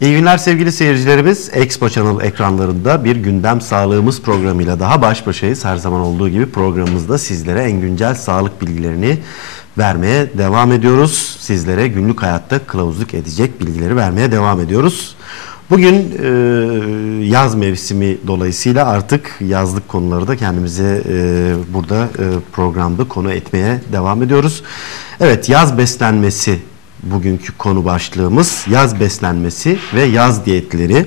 İyi günler sevgili seyircilerimiz. Expo Channel ekranlarında bir gündem sağlığımız programıyla daha baş başayız. Her zaman olduğu gibi programımızda sizlere en güncel sağlık bilgilerini vermeye devam ediyoruz. Sizlere günlük hayatta kılavuzluk edecek bilgileri vermeye devam ediyoruz. Bugün e, yaz mevsimi dolayısıyla artık yazlık konuları da kendimize e, burada e, programda konu etmeye devam ediyoruz. Evet yaz beslenmesi bugünkü konu başlığımız yaz beslenmesi ve yaz diyetleri.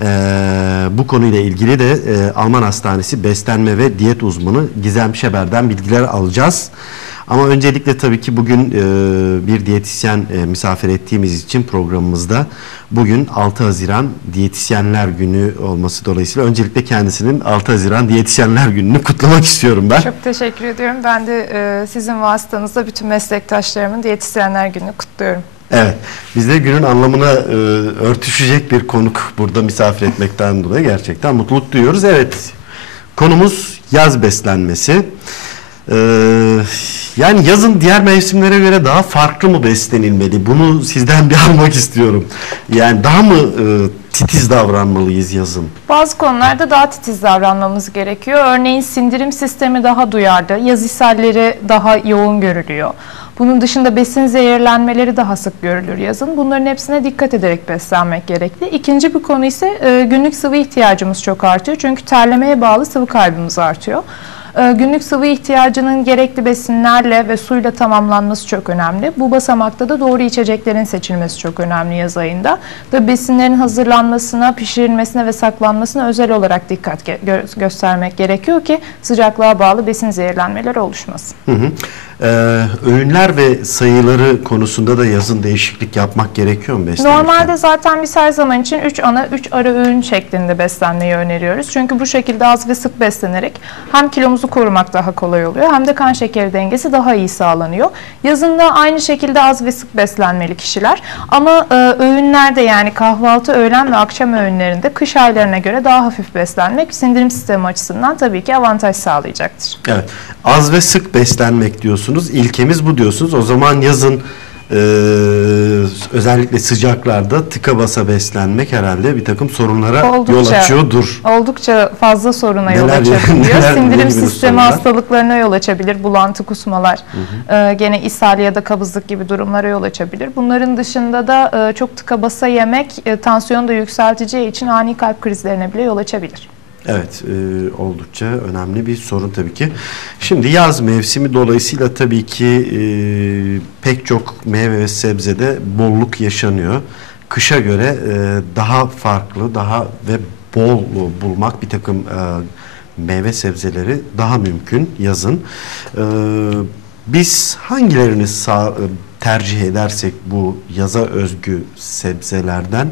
Ee, bu konuyla ilgili de e, Alman Hastanesi beslenme ve diyet uzmanı Gizem Şeber'den bilgiler alacağız. Ama öncelikle tabii ki bugün e, bir diyetisyen e, misafir ettiğimiz için programımızda bugün 6 Haziran Diyetisyenler Günü olması dolayısıyla öncelikle kendisinin 6 Haziran Diyetisyenler Günü'nü kutlamak istiyorum ben. Çok teşekkür ediyorum. Ben de e, sizin vasıtanızda bütün meslektaşlarımın Diyetisyenler Günü'nü kutluyorum. Evet, biz de günün anlamına e, örtüşecek bir konuk burada misafir etmekten dolayı gerçekten mutluluk duyuyoruz. Evet, konumuz yaz beslenmesi. Ee, yani yazın diğer mevsimlere göre daha farklı mı beslenilmeli? Bunu sizden bir almak istiyorum. Yani daha mı e, titiz davranmalıyız yazın? Bazı konularda daha titiz davranmamız gerekiyor. Örneğin sindirim sistemi daha duyarlı, yaz ishalleri daha yoğun görülüyor. Bunun dışında besin zehirlenmeleri daha sık görülür yazın. Bunların hepsine dikkat ederek beslenmek gerekli. İkinci bir konu ise e, günlük sıvı ihtiyacımız çok artıyor. Çünkü terlemeye bağlı sıvı kaybımız artıyor. Ee, günlük sıvı ihtiyacının gerekli besinlerle ve suyla tamamlanması çok önemli. Bu basamakta da doğru içeceklerin seçilmesi çok önemli yaz ayında. Da besinlerin hazırlanmasına, pişirilmesine ve saklanmasına özel olarak dikkat gö göstermek gerekiyor ki sıcaklığa bağlı besin zehirlenmeleri oluşmasın. Hı hı. Ee, öğünler ve sayıları konusunda da yazın değişiklik yapmak gerekiyor mu beslenirken? Normalde zaten biz her zaman için 3 ana 3 ara öğün şeklinde beslenmeyi öneriyoruz. Çünkü bu şekilde az ve sık beslenerek hem kilomuzu korumak daha kolay oluyor hem de kan şekeri dengesi daha iyi sağlanıyor. Yazında aynı şekilde az ve sık beslenmeli kişiler ama e, öğünlerde yani kahvaltı, öğlen ve akşam öğünlerinde kış aylarına göre daha hafif beslenmek sindirim sistemi açısından tabii ki avantaj sağlayacaktır. Evet. Az ve sık beslenmek diyorsunuz. İlkemiz bu diyorsunuz. O zaman yazın e, özellikle sıcaklarda tıka basa beslenmek herhalde bir takım sorunlara oldukça, yol açıyordur. Oldukça fazla soruna neler, yol açabiliyor. Neler, Sindirim sistemi hastalıklarına yol açabilir. Bulantı, kusmalar, hı hı. E, gene ishal ya da kabızlık gibi durumlara yol açabilir. Bunların dışında da e, çok tıka basa yemek e, tansiyonu da yükselteceği için ani kalp krizlerine bile yol açabilir. Evet, e, oldukça önemli bir sorun tabii ki. Şimdi yaz mevsimi dolayısıyla tabii ki e, pek çok meyve ve sebzede bolluk yaşanıyor. Kışa göre e, daha farklı, daha ve bol bulmak bir takım e, meyve sebzeleri daha mümkün yazın. E, biz hangilerini sağ, e, tercih edersek bu yaza özgü sebzelerden e,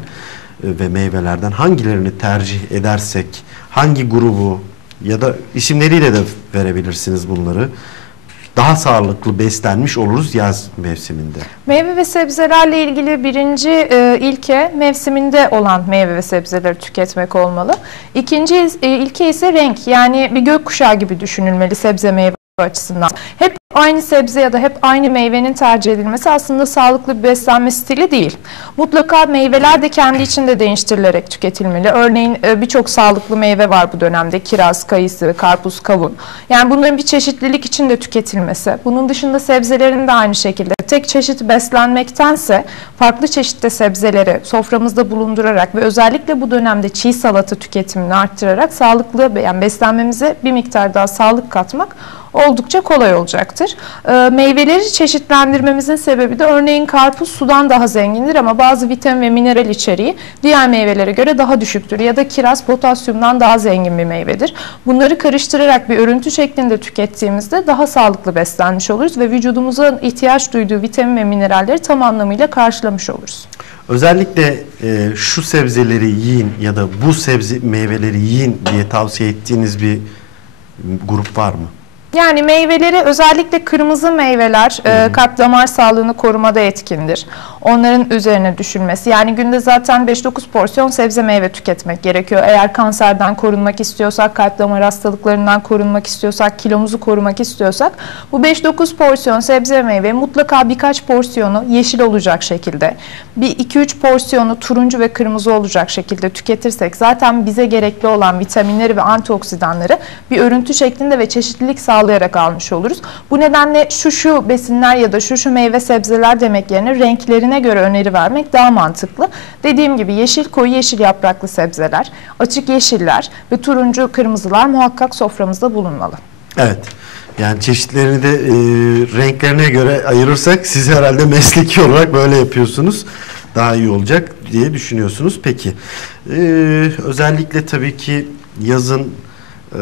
ve meyvelerden hangilerini tercih edersek hangi grubu ya da isimleriyle de verebilirsiniz bunları. Daha sağlıklı beslenmiş oluruz yaz mevsiminde. Meyve ve sebzelerle ilgili birinci e, ilke mevsiminde olan meyve ve sebzeleri tüketmek olmalı. İkinci e, ilke ise renk yani bir gökkuşağı gibi düşünülmeli sebze meyve açısından. Hep aynı sebze ya da hep aynı meyvenin tercih edilmesi aslında sağlıklı bir beslenme stili değil. Mutlaka meyveler de kendi içinde değiştirilerek tüketilmeli. Örneğin e, birçok sağlıklı meyve var bu dönemde. Kiraz, kayısı, karpuz, kavun. Yani bunların bir çeşitlilik içinde tüketilmesi. Bunun dışında sebzelerin de aynı şekilde. Tek çeşit beslenmektense farklı çeşitte sebzeleri soframızda bulundurarak ve özellikle bu dönemde çiğ salata tüketimini arttırarak sağlıklı yani beslenmemize bir miktar daha sağlık katmak oldukça kolay olacaktır. E, meyveleri çeşitlendirmemizin sebebi de örneğin karpuz sudan daha zengindir ama bazı vitamin ve mineral içeriği diğer meyvelere göre daha düşüktür. Ya da kiraz potasyumdan daha zengin bir meyvedir. Bunları karıştırarak bir örüntü şeklinde tükettiğimizde daha sağlıklı beslenmiş oluruz ve vücudumuzun ihtiyaç duyduğu vitamin ve mineralleri tam anlamıyla karşılamış oluruz. Özellikle e, şu sebzeleri yiyin ya da bu sebze meyveleri yiyin diye tavsiye ettiğiniz bir grup var mı? Yani meyveleri özellikle kırmızı meyveler e, kalp damar sağlığını korumada etkindir. Onların üzerine düşünmesi. Yani günde zaten 5-9 porsiyon sebze meyve tüketmek gerekiyor. Eğer kanserden korunmak istiyorsak, kalp damar hastalıklarından korunmak istiyorsak, kilomuzu korumak istiyorsak bu 5-9 porsiyon sebze meyve mutlaka birkaç porsiyonu yeşil olacak şekilde, bir 2-3 porsiyonu turuncu ve kırmızı olacak şekilde tüketirsek zaten bize gerekli olan vitaminleri ve antioksidanları bir örüntü şeklinde ve çeşitlilik sağlayarak almış oluruz. Bu nedenle şu şu besinler ya da şu şu meyve sebzeler demek yerine renklerine göre öneri vermek daha mantıklı. Dediğim gibi yeşil koyu yeşil yapraklı sebzeler, açık yeşiller ve turuncu kırmızılar muhakkak soframızda bulunmalı. Evet. Yani çeşitlerini de e, renklerine göre ayırırsak siz herhalde mesleki olarak böyle yapıyorsunuz. Daha iyi olacak diye düşünüyorsunuz. Peki. E, özellikle tabii ki yazın e,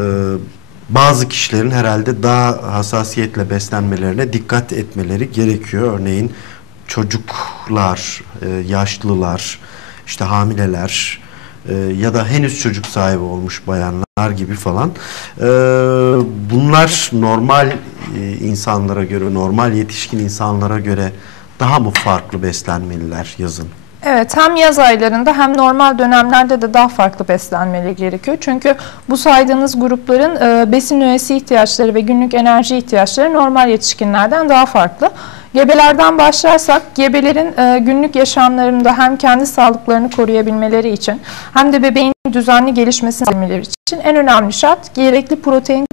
bazı kişilerin herhalde daha hassasiyetle beslenmelerine dikkat etmeleri gerekiyor. Örneğin çocuklar, e, yaşlılar, işte hamileler e, ya da henüz çocuk sahibi olmuş bayanlar gibi falan. E, bunlar normal insanlara göre, normal yetişkin insanlara göre daha mı farklı beslenmeliler yazın? Evet hem yaz aylarında hem normal dönemlerde de daha farklı beslenmeleri gerekiyor. Çünkü bu saydığınız grupların e, besin öğesi ihtiyaçları ve günlük enerji ihtiyaçları normal yetişkinlerden daha farklı. Gebelerden başlarsak gebelerin e, günlük yaşamlarında hem kendi sağlıklarını koruyabilmeleri için hem de bebeğin düzenli gelişmesini için en önemli şart gerekli protein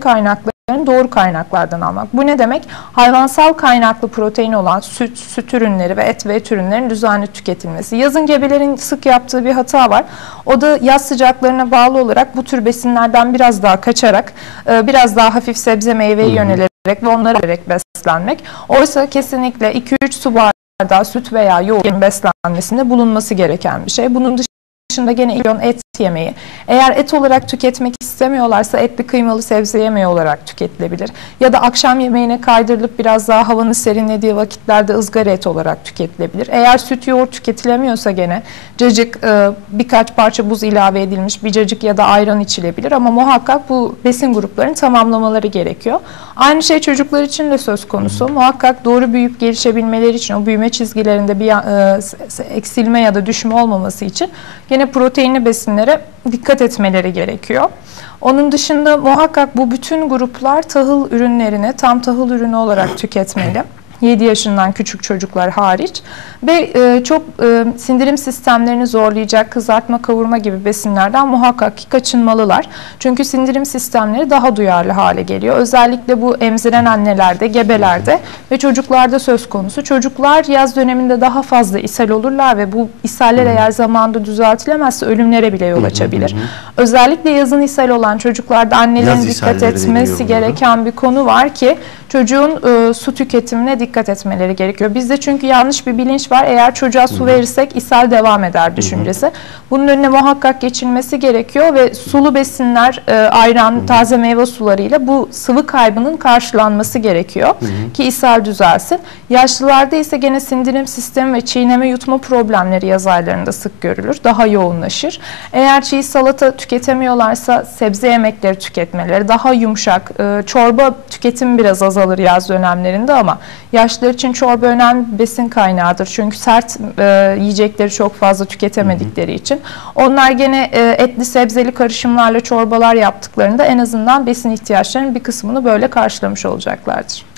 kaynaklarını doğru kaynaklardan almak. Bu ne demek? Hayvansal kaynaklı protein olan süt, süt ürünleri ve et ve et ürünlerin düzenli tüketilmesi. Yazın gebelerin sık yaptığı bir hata var. O da yaz sıcaklarına bağlı olarak bu tür besinlerden biraz daha kaçarak e, biraz daha hafif sebze meyveye yönelerek ve onları vererek beslenmek. Oysa kesinlikle 2-3 su bardağı süt veya yoğurt beslenmesinde bulunması gereken bir şey. Bunun dışında gene ilyon et yemeği. Eğer et olarak tüketmek istemiyorlarsa etli kıymalı sebze yemeği olarak tüketilebilir. Ya da akşam yemeğine kaydırılıp biraz daha havanın serinlediği vakitlerde ızgara et olarak tüketilebilir. Eğer süt yoğurt tüketilemiyorsa gene cacık e, birkaç parça buz ilave edilmiş bir cacık ya da ayran içilebilir. Ama muhakkak bu besin gruplarını tamamlamaları gerekiyor. Aynı şey çocuklar için de söz konusu. Muhakkak doğru büyüyüp gelişebilmeleri için o büyüme çizgilerinde bir e, eksilme ya da düşme olmaması için gene proteinli besinlere dikkat etmeleri gerekiyor. Onun dışında muhakkak bu bütün gruplar tahıl ürünlerini tam tahıl ürünü olarak tüketmeli. 7 yaşından küçük çocuklar hariç ve e, çok e, sindirim sistemlerini zorlayacak kızartma, kavurma gibi besinlerden muhakkak ki kaçınmalılar. Çünkü sindirim sistemleri daha duyarlı hale geliyor. Özellikle bu emziren annelerde, gebelerde ve çocuklarda söz konusu. Çocuklar yaz döneminde daha fazla ishal olurlar ve bu ishaller eğer zamanında düzeltilemezse ölümlere bile yol açabilir. Özellikle yazın ishal olan çocuklarda annelerin Yaz dikkat etmesi gereken bir konu var ki çocuğun e, su tüketimine dikkat etmeleri gerekiyor. Bizde çünkü yanlış bir bilinç var. Eğer çocuğa su verirsek ishal devam eder düşüncesi. Bunun önüne muhakkak geçilmesi gerekiyor ve sulu besinler, e, ayran, taze meyve sularıyla bu sıvı kaybının karşılanması gerekiyor ki ishal düzelsin. Yaşlılarda ise gene sindirim sistemi ve çiğneme yutma problemleri yaz aylarında sık görülür. Daha yoğunlaşır. Eğer çiğ salata tüketemiyorlarsa sebze yemekleri tüketmeleri, daha yumuşak, e, çorba tüketimi biraz azalır yaz dönemlerinde ama yaşlılar için çorba önemli besin kaynağıdır. Çünkü sert e, yiyecekleri çok fazla tüketemedikleri için. Onlar gene e, etli sebzeli karışımlarla çorbalar yaptıklarında en azından besin ihtiyaçlarının bir kısmını böyle karşılamış olacaklardır.